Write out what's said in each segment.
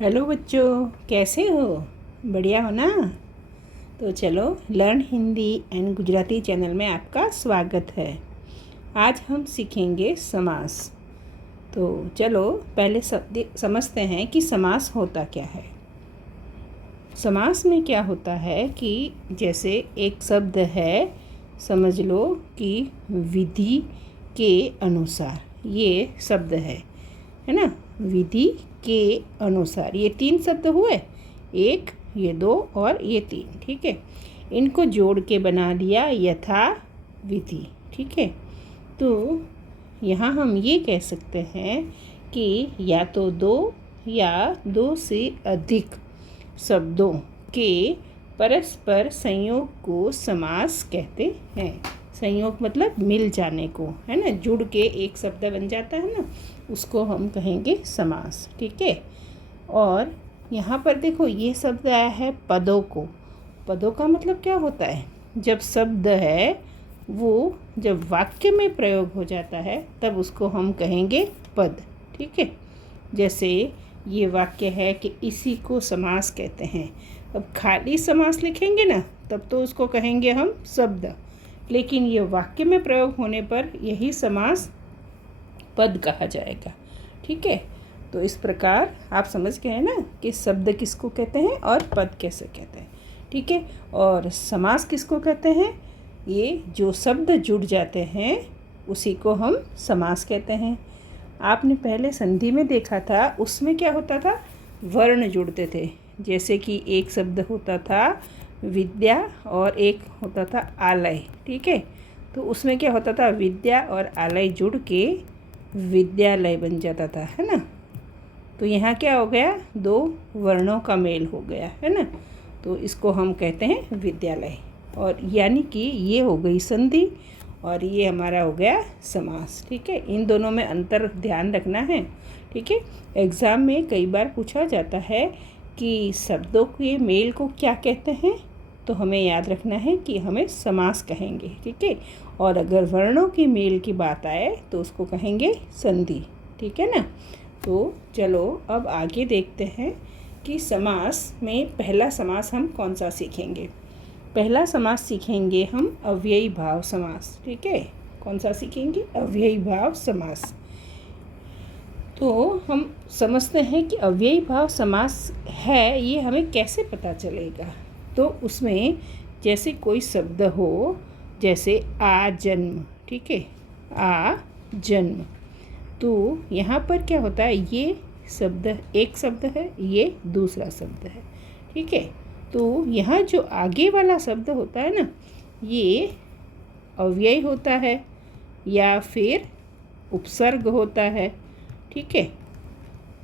Hello बच्चों, कैसे हो? बढ़िया हो ना? तो चलो, learn Hindi and Gujarati channel में आपका स्वागत है। आज हम सीखेंगे समास। तो चलो पहले समझते हैं कि समास होता क्या है। समास में क्या होता है कि जैसे एक शब्द है, समझ लो कि विधि के अनुसार ये शब्द है ना? विधि के अनुसार ये 3 शब्द हुए, एक, ये 2 और ये 3। ठीक है, इनको जोड़ के बना लिया यथा विधि। ठीक है, तो यहाँ हम ये कह सकते हैं कि या तो 2 या 2 से अधिक शब्दों के परस्पर संयोग को समास कहते हैं। संयोग मतलब मिल जाने को, है ना? जुड़ के एक शब्द बन जाता है ना, उसको हम कहेंगे समास। ठीक है, और यहाँ पर देखो ये शब्द आया है पदों को। पदों का मतलब क्या होता है? जब शब्द है वो जब वाक्य में प्रयोग हो जाता है तब उसको हम कहेंगे पद। ठीक है, जैसे ये वाक्य है कि इसी को समास कहते हैं। अब खाली समास लिखेंगे ना तब तो उसको कहेंगे हम शब्द, लेकिन ये वाक्य में प्रयोग होने पर यही समास पद कहा जाएगा। ठीक है, तो इस प्रकार आप समझ गए ना कि शब्द किसको कहते हैं और पद कैसे कहते हैं। ठीक है, और समास किसको कहते हैं? ये जो शब्द जुड़ जाते हैं उसी को हम समास कहते हैं। आपने पहले संधि में देखा था, उसमें क्या होता था? वर्ण जुड़ते थे। जैसे कि एक शब्द होता था विद्या और एक होता था आलय। ठीक है, तो उसमें क्या होता था? विद्या और आलय जुड़ के विद्यालय बन जाता था, है ना? तो यहाँ क्या हो गया? 2 वर्णों का मेल हो गया, है ना? तो इसको हम कहते हैं विद्यालय। और यानी कि ये हो गई संधि और ये हमारा हो गया समास। ठीक है, इन दोनों में अंतर ध्यान रखना है। ठीक है, एग्ज़ाम में कई बार पूछा जाता है कि शब्दों के मेल को क्या कहते हैं, तो हमें याद रखना है कि हमें समास कहेंगे। ठीक है, और अगर वर्णों की मेल की बात आए तो उसको कहेंगे संधि। ठीक है ना? तो चलो अब आगे देखते हैं कि समास में पहला समास हम कौन सा सीखेंगे। पहला समास सीखेंगे हम अव्ययी भाव समास। ठीक है, कौन सा सीखेंगे? अव्ययी भाव समास। तो हम समझते हैं कि अव्ययी भाव समास है, ये हमें कैसे पता चलेगा? तो उसमें जैसे कोई शब्द हो, जैसे आ जन्म। ठीक है, आ जन्म, तो यहाँ पर क्या होता है? ये शब्द एक शब्द है, ये दूसरा शब्द है। ठीक है, तो यहाँ जो आगे वाला शब्द होता है ना, ये अव्यय होता है या फिर उपसर्ग होता है। ठीक है,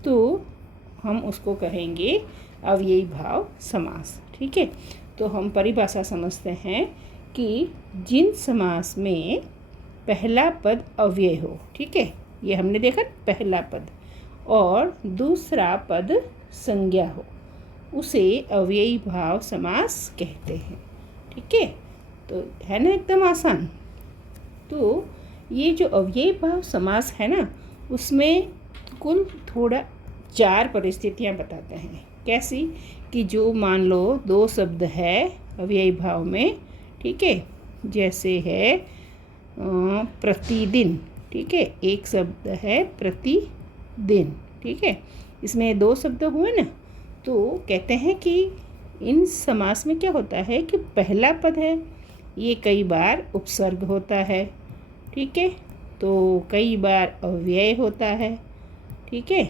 तो हम उसको कहेंगे अव्ययी भाव समास। ठीक है, तो हम परिभाषा समझते हैं कि जिन समास में पहला पद अव्यय हो, ठीक है, ये हमने देखा पहला पद, और दूसरा पद संज्ञा हो, उसे अव्ययी भाव समास कहते हैं। ठीक है, तो है ना एकदम आसान। तो ये जो अव्ययी भाव समास है ना, उसमें कुल थोड़ा 4 परिस्थितियाँ बताते हैं। कैसी? कि जो मान लो 2 शब्द है अव्ययी भाव में। ठीक है, जैसे है प्रतिदिन। ठीक है, एक शब्द है प्रतिदिन। ठीक है, इसमें 2 शब्द हुए ना, तो कहते हैं कि इन समास में क्या होता है कि पहला पद है ये कई बार उपसर्ग होता है। ठीक है, तो कई बार अव्यय होता है। ठीक है,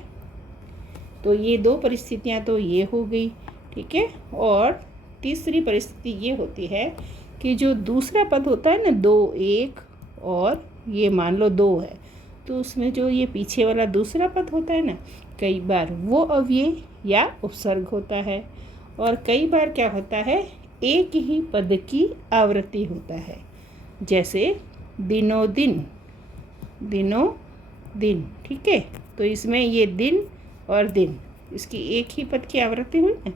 तो ये 2 परिस्थितियाँ तो ये हो गई। ठीक है, और तीसरी परिस्थिति ये होती है कि जो दूसरा पद होता है ना, 2 1 और ये मान लो 2 है, तो उसमें जो ये पीछे वाला दूसरा पद होता है ना, कई बार वो अव्यय या उपसर्ग होता है, और कई बार क्या होता है? एक ही पद की आवृत्ति होता है। जैसे दिनों दिन, दिनों दिन। ठीक है, तो इसमें ये दिन और दिन, इसकी एक ही पद की आवृत्ति हुई ना,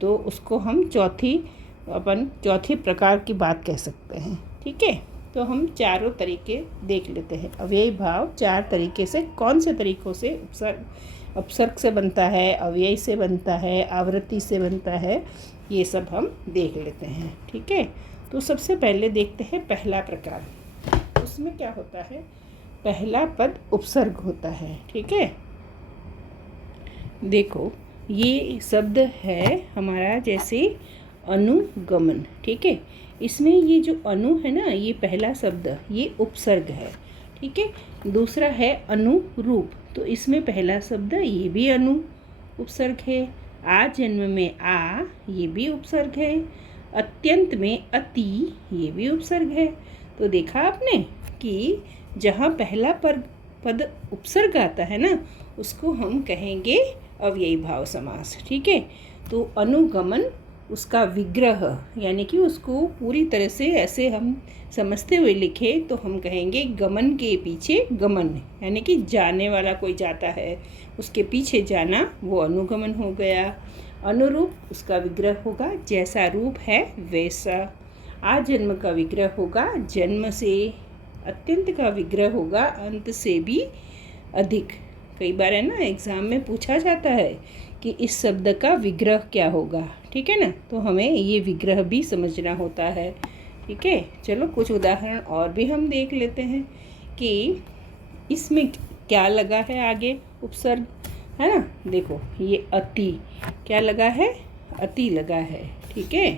तो उसको हम चौथी प्रकार की बात कह सकते हैं। ठीक है, तो हम चारों तरीके देख लेते हैं। अव्ययी भाव 4 तरीके से, कौन से तरीक़ों से उपसर्ग से बनता है, अव्यय से बनता है, आवृत्ति से बनता है, ये सब हम देख लेते हैं। ठीक है, तो सबसे पहले देखते हैं पहला प्रकार। उसमें क्या होता है, पहला पद उपसर्ग होता है। ठीक है, देखो ये शब्द है हमारा जैसे अनुगमन। ठीक है, इसमें ये जो अनु है ना, ये पहला शब्द ये उपसर्ग है। ठीक है, दूसरा है अनुरूप, तो इसमें पहला शब्द ये भी अनु उपसर्ग है। आ जन्म में आ, ये भी उपसर्ग है। अत्यंत में अति, ये भी उपसर्ग है। तो देखा आपने कि जहाँ पहला पद उपसर्ग आता है ना, उसको हम कहेंगे अव्ययी भाव समास। ठीक है, तो अनुगमन उसका विग्रह, यानी कि उसको पूरी तरह से ऐसे हम समझते हुए लिखे तो हम कहेंगे गमन के पीछे गमन, यानी कि जाने वाला कोई जाता है उसके पीछे जाना, वो अनुगमन हो गया। अनुरूप उसका विग्रह होगा जैसा रूप है वैसा। आजन्म का विग्रह होगा जन्म से। अत्यंत का विग्रह होगा अंत से भी अधिक। कई बार है ना, एग्ज़ाम में पूछा जाता है कि इस शब्द का विग्रह क्या होगा। ठीक है ना, तो हमें ये विग्रह भी समझना होता है। ठीक है, चलो कुछ उदाहरण और भी हम देख लेते हैं कि इसमें क्या लगा है आगे उपसर्ग, है ना। देखो ये अति, क्या लगा है, अति लगा है। ठीक है,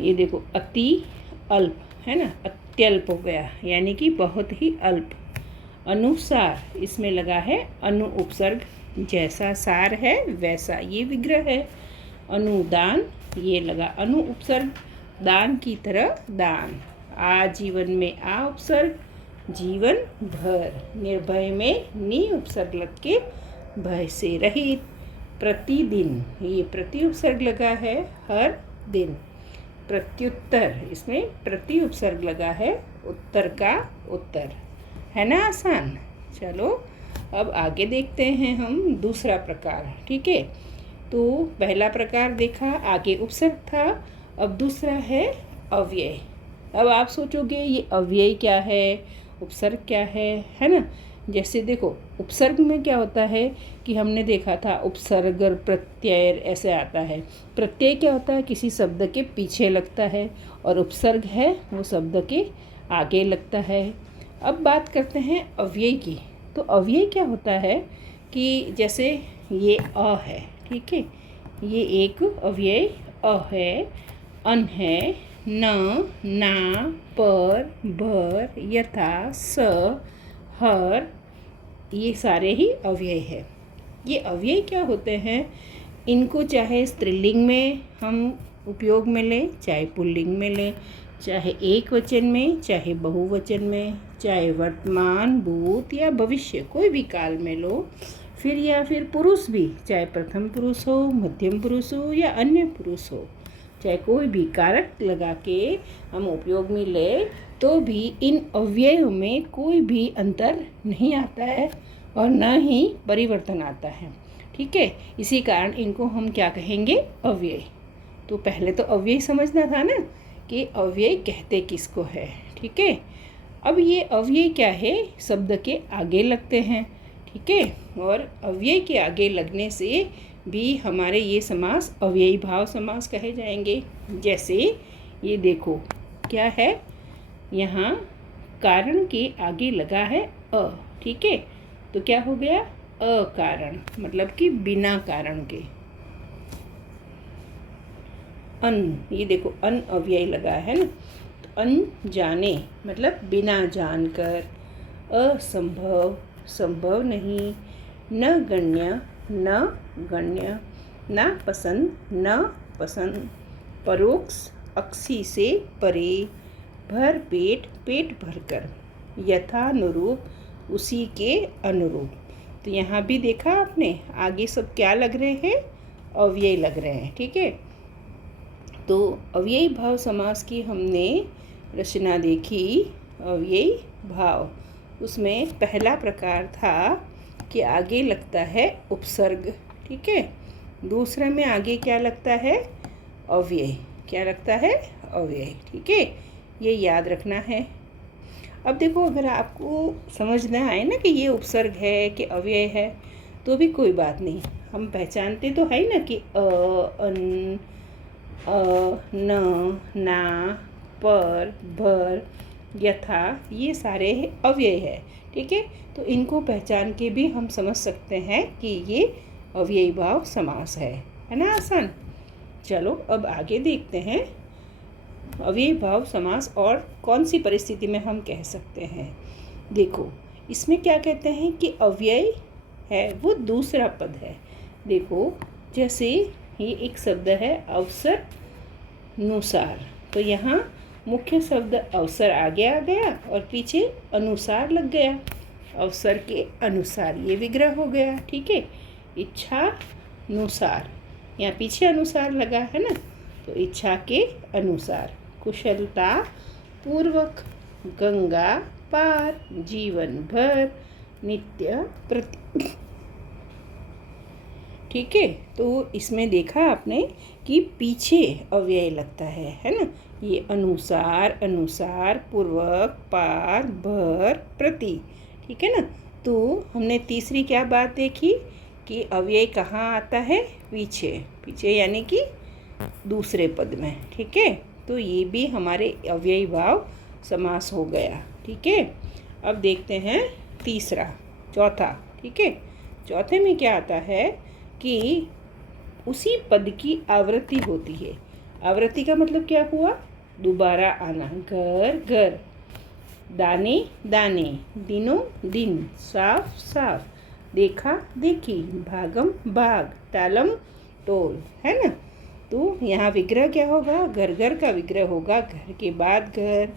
ये देखो अति अल्प, है ना, अत्यल्प हो गया, यानी कि बहुत ही अल्प। अनुसार, इसमें लगा है अनु उपसर्ग, जैसा सार है वैसा, ये विग्रह है। अनुदान, ये लगा अनु उपसर्ग, दान की तरह दान। आजीवन में आ उपसर्ग, जीवन भर। निर्भय में नी उपसर्ग लग के भय से रहित। प्रतिदिन, ये प्रति उपसर्ग लगा है, हर दिन। प्रत्युत्तर, इसमें प्रति उपसर्ग लगा है, उत्तर का उत्तर, है ना आसान। चलो अब आगे देखते हैं हम दूसरा प्रकार। ठीक है, तो पहला प्रकार देखा, आगे उपसर्ग था, अब दूसरा है अव्यय। अब आप सोचोगे ये अव्यय क्या है, उपसर्ग क्या है ना। जैसे देखो उपसर्ग में क्या होता है कि हमने देखा था उपसर्ग और प्रत्यय ऐसे आता है। प्रत्यय क्या होता है, किसी शब्द के पीछे लगता है, और उपसर्ग है वो शब्द के आगे लगता है। अब बात करते हैं अव्यय की। तो अव्यय क्या होता है कि जैसे ये अ है, ठीक है, ये एक अव्यय अ है, अन है, न, ना, पर, भर, यथा, स, हर, ये सारे ही अव्यय है। ये अव्यय क्या होते हैं, इनको चाहे स्त्रीलिंग में हम उपयोग में लें, चाहे पुल्लिंग में लें, चाहे एक वचन में, चाहे बहुवचन में, चाहे वर्तमान, भूत या भविष्य, कोई भी काल में लो, फिर या फिर पुरुष भी, चाहे प्रथम पुरुष हो, मध्यम पुरुष हो या अन्य पुरुष हो, चाहे कोई भी कारक लगा के हम उपयोग में ले, तो भी इन अव्ययों में कोई भी अंतर नहीं आता है और न ही परिवर्तन आता है। ठीक है, इसी कारण इनको हम क्या कहेंगे, अव्यय। तो पहले तो अव्यय समझना था ना कि अव्यय कहते किसको है। ठीक है, अब ये अव्यय क्या है, शब्द के आगे लगते हैं। ठीक है, और अव्यय के आगे लगने से भी हमारे ये समास अव्ययी भाव समास कहे जाएंगे। जैसे ये देखो क्या है, यहाँ कारण के आगे लगा है अ। ठीक है, तो क्या हो गया, अकारण, मतलब कि बिना कारण के। अन, ये देखो अन अव्यय लगा है ना, तो अनजाने मतलब बिना जानकर। असंभव, संभव नहीं। न गण्य, न गण्य। ना पसंद, न पसंद। परोक्ष, अक्षी से परे। भर पेट, पेट भरकर। यथानुरूप, उसी के अनुरूप। तो यहाँ भी देखा आपने, आगे सब क्या लग रहे हैं, अव्यय लग रहे हैं। ठीक है, तो अव्ययी भाव समास की हमने रचना देखी, अव्ययी भाव। उसमें पहला प्रकार था कि आगे लगता है उपसर्ग। ठीक है, दूसरे में आगे क्या लगता है, अव्यय। क्या लगता है, अव्यय। ठीक है, ये याद रखना है। अब देखो, अगर आपको समझ ना आए ना कि ये उपसर्ग है कि अव्यय है, तो भी कोई बात नहीं, हम पहचानते तो है ही ना कि अन, न, ना, पर, भर, यथा, ये सारे अव्यय है। ठीक है, तो इनको पहचान के भी हम समझ सकते हैं कि ये अव्ययी भाव समास है ना आसान। चलो अब आगे देखते हैं अव्ययी भाव समास और कौन सी परिस्थिति में हम कह सकते हैं। देखो, इसमें क्या कहते हैं कि अव्यय है वो दूसरा पद है। देखो, जैसे ये एक शब्द है अवसर अनुसार, तो यहाँ मुख्य शब्द अवसर आगे आ गया और पीछे अनुसार लग गया। अवसर के अनुसार ये विग्रह हो गया। ठीक है, इच्छा अनुसार, यहाँ पीछे अनुसार लगा है ना, तो इच्छा के अनुसार, कुशलता पूर्वक, गंगा पार, जीवन भर, नित्य प्रति। ठीक है, तो इसमें देखा आपने कि पीछे अव्यय लगता है ना। ये अनुसार, अनुसार, पूर्वक, पार, भर, प्रति। ठीक है ना। तो हमने तीसरी क्या बात देखी कि अव्यय कहाँ आता है, पीछे, पीछे यानी कि दूसरे पद में। ठीक है, तो ये भी हमारे अव्ययी भाव समास हो गया। ठीक है, अब देखते हैं तीसरा, चौथा। ठीक है, चौथे में क्या आता है कि उसी पद की आवृत्ति होती है। आवृत्ति का मतलब क्या हुआ, दोबारा आना। घर घर, दाने दाने, दिनों दिन, साफ साफ, देखा देखी, भागम भाग, तालम टोल, है ना। तो यहाँ विग्रह क्या होगा, घर घर का विग्रह होगा, घर के बाद घर,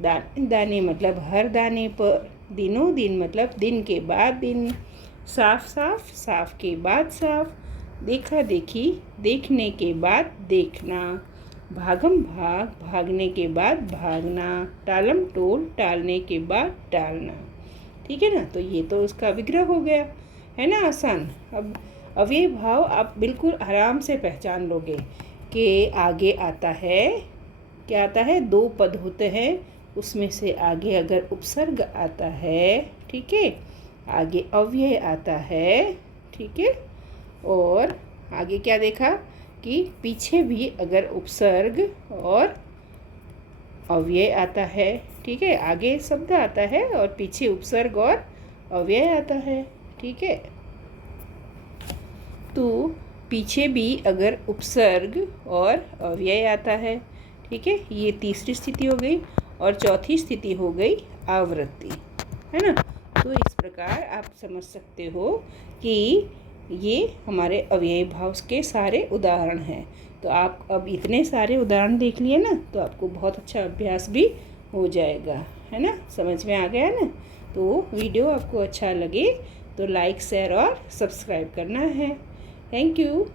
दाने दाने मतलब हर दाने पर, दिनों दिन मतलब दिन के बाद दिन, साफ साफ, साफ के बाद साफ, देखा देखी, देखने के बाद देखना, भागम भाग, भागने के बाद भागना, टालम टोल, टालने के बाद टालना। ठीक है ना, तो ये तो उसका विग्रह हो गया, है ना आसान। अब अव्ययी भाव आप बिल्कुल आराम से पहचान लोगे कि आगे आता है, क्या आता है, दो पद होते हैं, उसमें से आगे अगर उपसर्ग आता है, ठीक है, आगे अव्यय आता है, ठीक है, और आगे क्या देखा कि पीछे भी अगर उपसर्ग और अव्यय आता है। ठीक है, आगे शब्द आता है और पीछे उपसर्ग और अव्यय आता है। ठीक है, तो पीछे भी अगर उपसर्ग और अव्यय आता है। ठीक है, ये तीसरी स्थिति हो गई और चौथी स्थिति हो गई आवृत्ति, है ना। तो इस प्रकार आप समझ सकते हो कि ये हमारे अव्ययी भाव के सारे उदाहरण हैं। तो आप अब इतने सारे उदाहरण देख लिए ना, तो आपको बहुत अच्छा अभ्यास भी हो जाएगा, है ना। समझ में आ गया ना। तो वीडियो आपको अच्छा लगे तो लाइक, शेयर और सब्सक्राइब करना है। Thank you.